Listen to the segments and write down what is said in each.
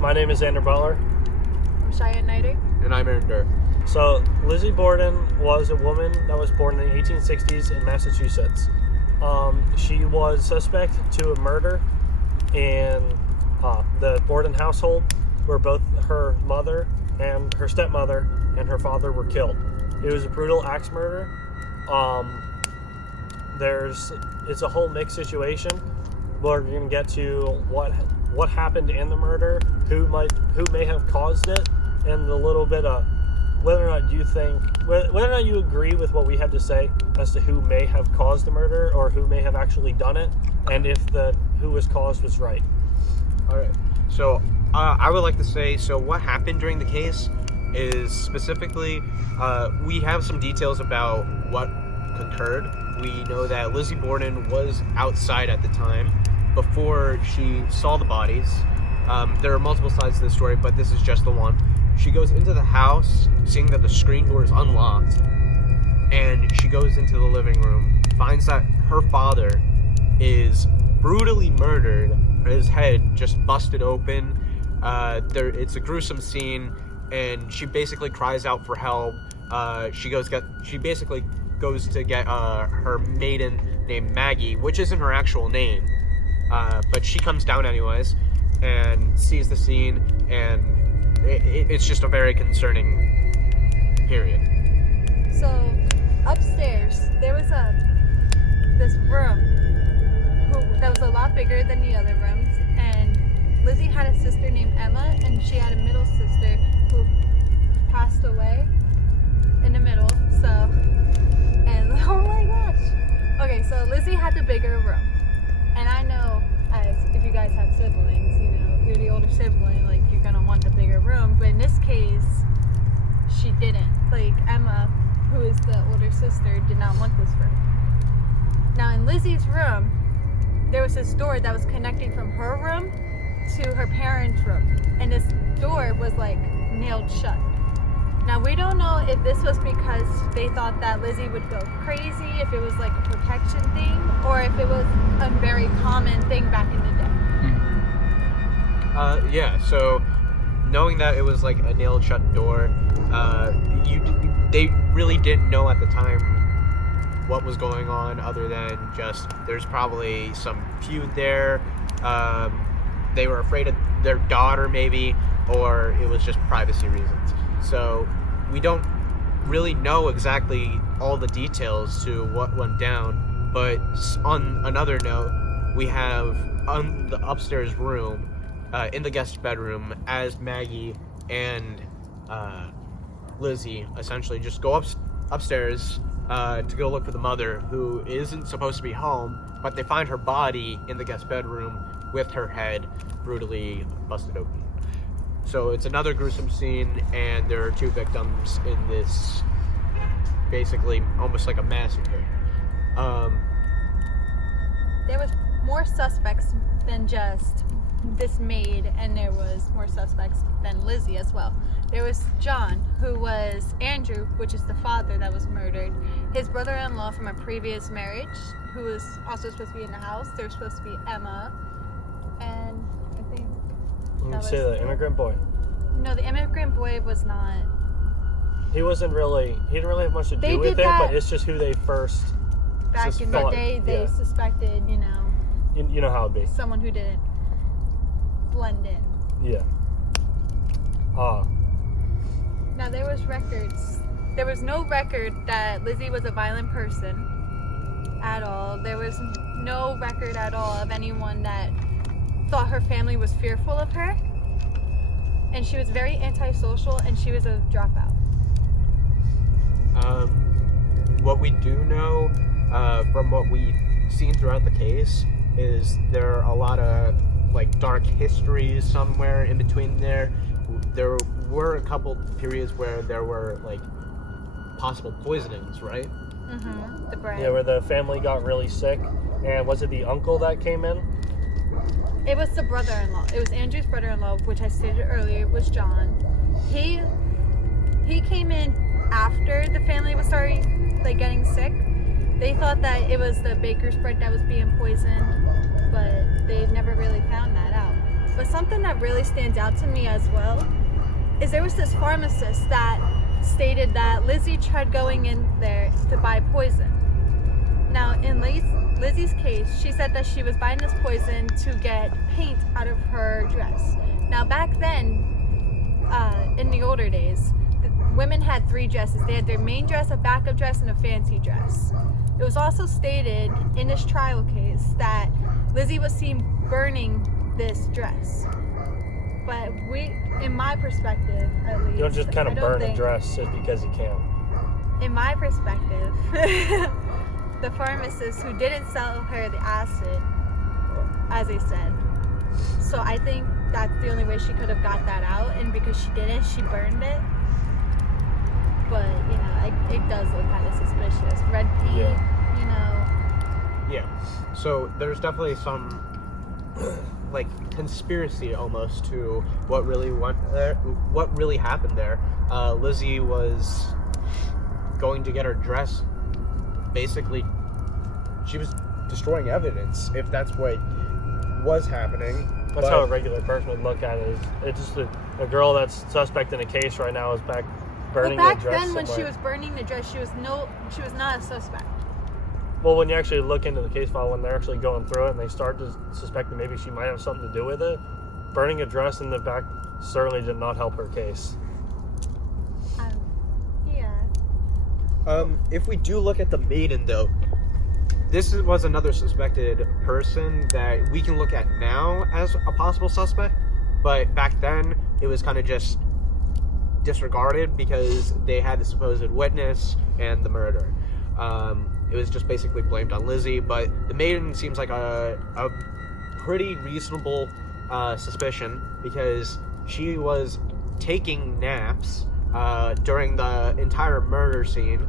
My name is Andrew Butler. I'm Cheyenne Nighter. And I'm Aaron Durr. So, Lizzie Borden was a woman that was born in the 1860s in Massachusetts. She was suspect to a murder in the Borden household, where both her mother and her stepmother and her father were killed. It was a brutal axe murder. It's a whole mixed situation. We're going to get to what happened in the murder, who may have caused it, and a little bit of whether or not you agree with what we have to say as to who may have caused the murder or who may have actually done it, and if the who was caused was right. All right. So I would like to say, so what happened during the case is specifically, we have some details about what occurred. We know that Lizzie Borden was outside at the time before she saw the bodies. There are multiple sides to the story, but this is just the one. She goes into the house, seeing that the screen door is unlocked, and she goes into the living room, finds that her father is brutally murdered, his head just busted open. It's a gruesome scene, and she basically cries out for help. She basically goes to get her maiden named Maggie, which isn't her actual name, but she comes down anyways and sees the scene, and it's just a very concerning period. So, upstairs, there was this room that was a lot bigger than the other rooms, and Lizzie had a sister named Emma, and she had a middle sister who passed away in the middle, and oh my gosh. Okay, so Lizzie had the bigger room, and I know, as if you guys have siblings, if you're the older sibling, like, you're gonna want the bigger room, but in this case, she didn't. Like, Emma, who is the older sister, did not want this room. Now, in Lizzie's room, there was this door that was connecting from her room to her parents' room, and this door was, like, nailed shut. Now, we don't know if this was because they thought that Lizzie would go crazy, if it was, like, a protection thing, or if it was a very common thing back in the day. So knowing that it was like a nailed shut door, they really didn't know at the time what was going on, other than just there's probably some feud there. They were afraid of their daughter maybe, or it was just privacy reasons. So we don't really know exactly all the details to what went down, but on another note, we have on the upstairs room, in the guest bedroom, as Maggie and Lizzie essentially just go upstairs to go look for the mother, who isn't supposed to be home, but they find her body in the guest bedroom with her head brutally busted open. So it's another gruesome scene, and there are two victims in this, basically almost like a massacre. There was more suspects than just this maid, and there was more suspects than Lizzie as well. There was John, who was Andrew, which is the father that was murdered, his brother-in-law from a previous marriage, who was also supposed to be in the house. There was supposed to be Emma, and I think The immigrant boy. No, the immigrant boy was not. He didn't really have much to do with it, but it's just who they first back in the day they suspected, you know how it'd be. Someone who didn't blend in. Yeah. Now, there was records. There was no record that Lizzie was a violent person at all. There was no record at all of anyone that thought her family was fearful of her. And she was very antisocial, and she was a dropout. What we do know, from what we've seen throughout the case, is there are a lot of dark histories somewhere in between there. There were a couple periods where there were possible poisonings, right? Mm-hmm. The bread. Yeah, where the family got really sick. And was it the uncle that came in? It was the brother-in-law. It was Andrew's brother-in-law, which I stated earlier was John. He came in after the family was starting getting sick. They thought that it was the baker's bread that was being poisoned, but they never really found that out. But something that really stands out to me as well is there was this pharmacist that stated that Lizzie tried going in there to buy poison. Now, in Lizzie's case, she said that she was buying this poison to get paint out of her dress. Now, back then, in the older days, women had 3 dresses. They had their main dress, a backup dress, and a fancy dress. It was also stated in this trial case that Lizzie was seen burning this dress. But in my perspective, at least, You don't just kind of burn a think, dress just because you can. in my perspective, the pharmacist who didn't sell her the acid, as they said. So I think that's the only way she could have got that out, and because she didn't, she burned it. But, you know, it does look kind of suspicious. Red paint, you know. Yeah. So there's definitely some like conspiracy almost to what really went there, what really happened there. Lizzie was going to get her dress. Basically, she was destroying evidence, if that's what was happening. That's how a regular person would look at it. It's just a girl that's suspect in a case right now is back burning Well, back a dress then, when she somewhere. was burning the dress, she was not a suspect. Well, when you actually look into the case file, when they're actually going through it and they start to suspect that maybe she might have something to do with it, burning a dress in the back certainly did not help her case. Yeah. If we do look at the Maiden, though, this was another suspected person that we can look at now as a possible suspect, but back then it was kind of just disregarded because they had the supposed witness and the murder. It was just basically blamed on Lizzie, but the Maiden seems like a pretty reasonable suspicion because she was taking naps during the entire murder scene,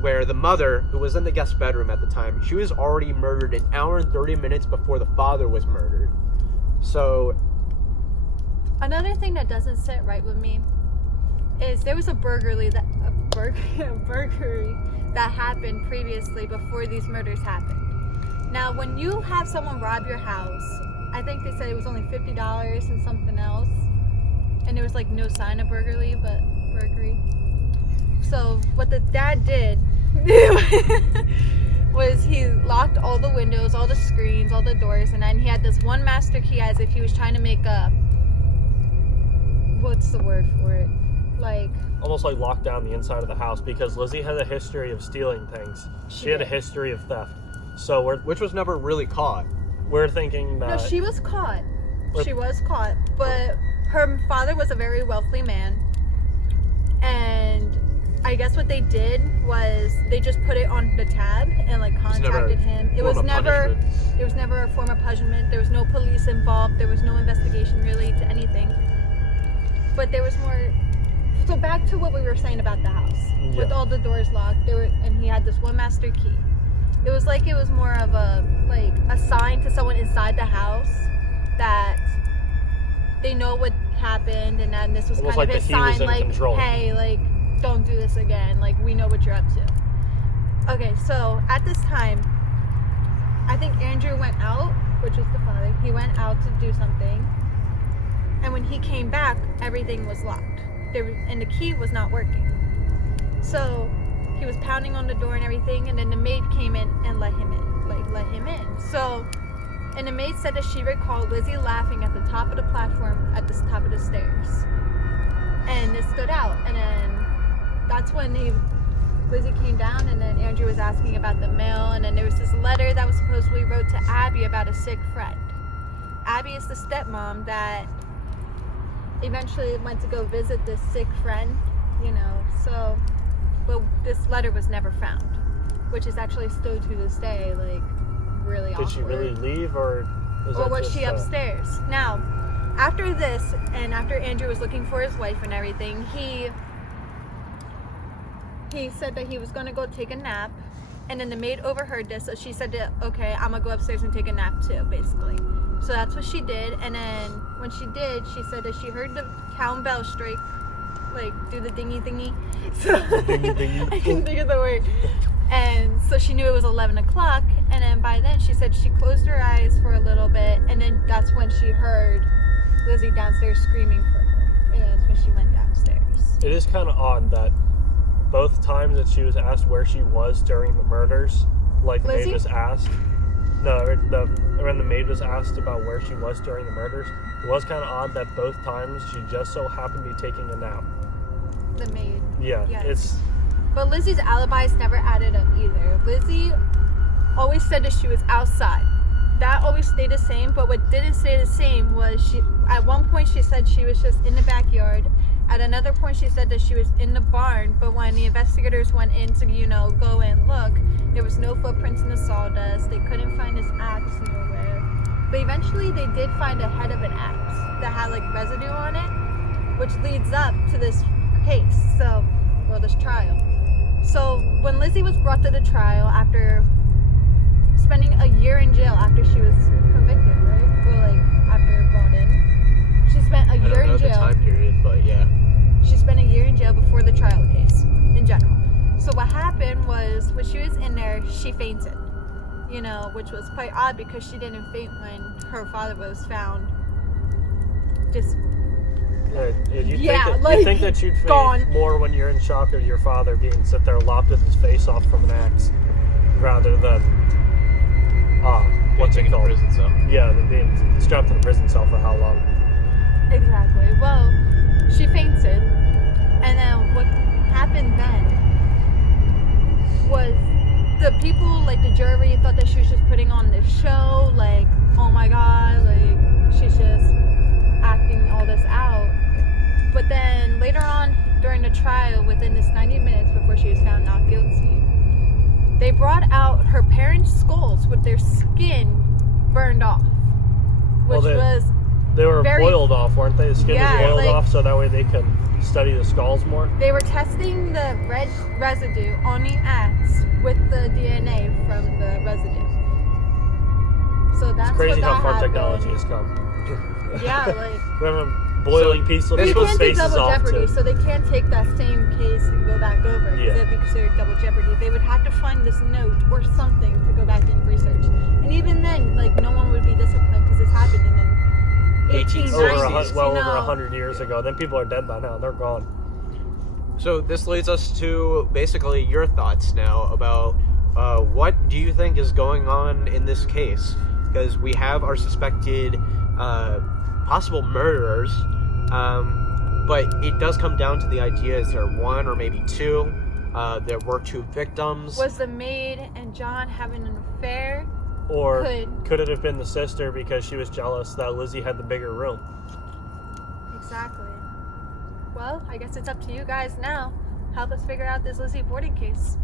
where the mother, who was in the guest bedroom at the time, she was already murdered an hour and 30 minutes before the father was murdered. So Another thing that doesn't sit right with me is there was a burglary that happened previously before these murders happened. Now, when you have someone rob your house, I think they said it was only $50 and something else, and there was like no sign of burglary. So what the dad did was he locked all the windows, all the screens, all the doors, and then he had this one master key as if he was trying to make a, what's the word for it? Like, Almost like locked down the inside of the house because Lizzie had a history of stealing things. She had a history of theft. So which was never really caught. we're thinking that... no, she was caught. But her father was a very wealthy man. And I guess what they did was they just put it on the tab and like contacted him. It was never a form of punishment. There was no police involved. There was no investigation really to anything. But there was more. So back to what we were saying about the house, with all the doors locked, and he had this one master key. It was like it was more of a sign to someone inside the house that they know what happened, and then this was Almost kind like of his that he was sign, in like, control. hey, like, don't do this again. Like, we know what you're up to. Okay, so at this time, I think Andrew went out, which is the father. He went out to do something, and when he came back, everything was locked. And the key was not working. So he was pounding on the door and everything, and then the maid came in and let him in. So, and the maid said that she recalled Lizzie laughing at the top of the platform at the top of the stairs. And it stood out. And then that's when Lizzie came down, and then Andrew was asking about the mail, and then there was this letter that was supposedly wrote to Abby about a sick friend. Abby is the stepmom that eventually went to go visit this sick friend, so, but this letter was never found, which is actually still to this day, like, really awkward. Did she really leave, or was she upstairs? Now, after this, and after Andrew was looking for his wife and everything, he said that he was going to go take a nap, and then the maid overheard this, so she said that, okay, I'm going to go upstairs and take a nap too, basically. So that's what she did, and then when she did, she said that she heard the town bell strike, like, do the dingy thingy. So, Dingy. I couldn't think of the word. And so she knew it was 11 o'clock, and then by then she said she closed her eyes for a little bit, and then that's when she heard Lizzie downstairs screaming for her, and that's when she went downstairs. It is kind of odd that both times that she was asked where she was during the murders, like the Lizzie? maid was asked. No, when the maid was asked about where she was during the murders, it was kind of odd that both times she just so happened to be taking a nap. The maid. Yeah, Yes. But Lizzie's alibis never added up either. Lizzie always said that she was outside. That always stayed the same, but what didn't stay the same was at one point she said she was just in the backyard. At another point she said that she was in the barn, but when the investigators went in to, go and look, there was no footprints in the sawdust. They couldn't find this axe nowhere. But eventually they did find a head of an axe that had like residue on it, which leads up to this case, this trial. So when Lizzie was brought to the trial after spending a year in jail after she was convicted, right? Or after Borden, she spent a year in jail. The time period, but yeah. She spent a year in jail before the trial case, in general. So what happened was, when she was in there, she fainted. Which was quite odd because she didn't faint when her father was found just you think that you'd faint gone. more when you're in shock of your father being sit there lopped with his face off from an axe, rather than what's it called? Prison cell. Yeah, than being strapped in a prison cell for how long? Exactly. Well, she fainted, and then what happened then was the people, the jury, thought that she was just putting on this show, oh my god, she's just acting all this out. But then later on during the trial, within this 90 minutes before she was found not guilty, they brought out her parents' skulls with their skin burned off, which they were boiled off, weren't they? The skin was boiled off so that way they could study the skulls more. They were testing the red residue on the axe with the DNA from the residue. So that's it's crazy what how far happened. technology has come. Yeah, we have a boiling piece of you people's can't do faces double off jeopardy, too. so they can't take that same case and go back over because it'd be considered double jeopardy. They would have to find this note or something to go back and research. And even then, no one would be disciplined because this happened in the 1890s. Over 100 years ago. Then people are dead by now. They're gone. So this leads us to basically your thoughts now about what do you think is going on in this case? Because we have our suspected possible murderers, but it does come down to the idea, is there one or maybe two? There were two victims. Was the maid and John having an affair? Or could it have been the sister because she was jealous that Lizzie had the bigger room? Exactly. Well, I guess it's up to you guys now. Help us figure out this Lizzie Borden case.